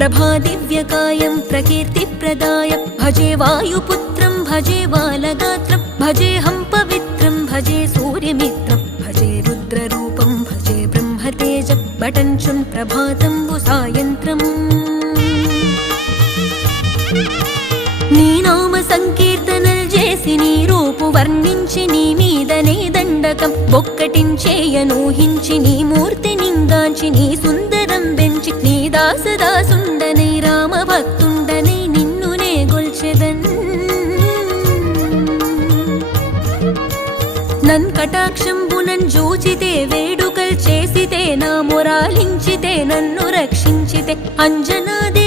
ప్రభాదివ్యకాయం ప్రకీర్తిప్రదాయ భజే వాయుపుత్రం భజే బాలగాత్రం భజేహం పవిత్రం భజే సూర్యమిత్రం భజే రుద్రరూపం భజే బ్రహ్మతేజం బటంచున్ ప్రభాతంబు సాయంత్రం నీ నామ సంకీర్తనల్ చేసి నీ రూపు వర్ణించి నీ మీదనే దండకం బొక్కటించేయనూహించి నీ మూర్తి నింగాంచి నీ సుందరం పెంచి నీ దాసదాసుండనై రామభక్తుండనై నిన్నునే గొల్చెదన్ నన్ కటాక్షంబునన్ జూచితే వేడుకల్ చేసితే నా మొరాలించితే నన్ను రక్షించితే అంజనాది